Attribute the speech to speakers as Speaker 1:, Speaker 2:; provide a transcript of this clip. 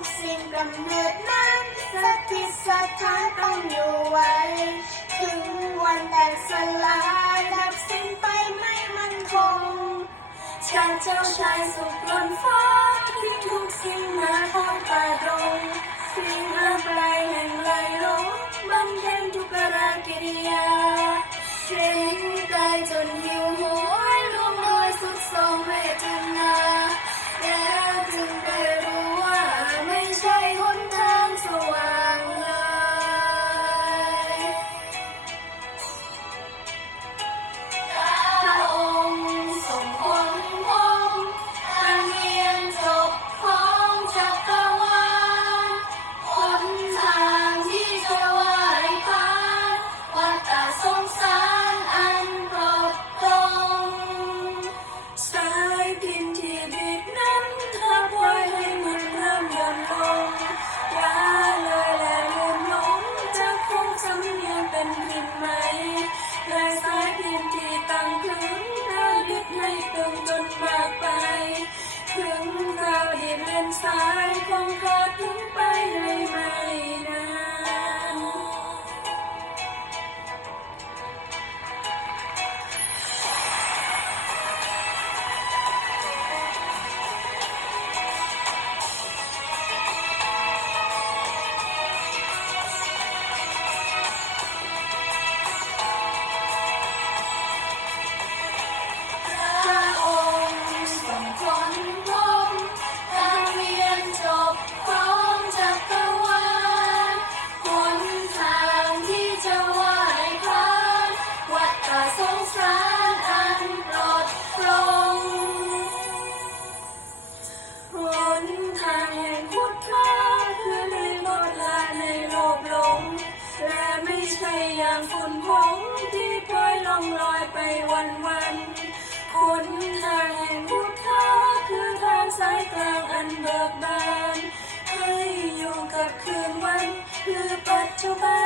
Speaker 1: กสิ่งกำเนิดนั้นสถิตสถานต้องอยู่ไว้ ถึงวันแตกสลายดับสิ้นไปไม่มั่นคงชาเจ้าชายสุขล้นฟ้าทิ้งทุกสิ่งมาท้องป่าดงสิ่งละปลายแห่งไร้ลงบำเพ็ญทุกรากิริยาทิ้นกายจนหิวโหย สายคงพอางฝุ่นผงที่พลอยลองลอยไปวันวันๆหนทางแห่งพุทธาคือทางสายกลางอันเบิกบาน ให้อยู่กับคืนวัน คือปัจจุบัน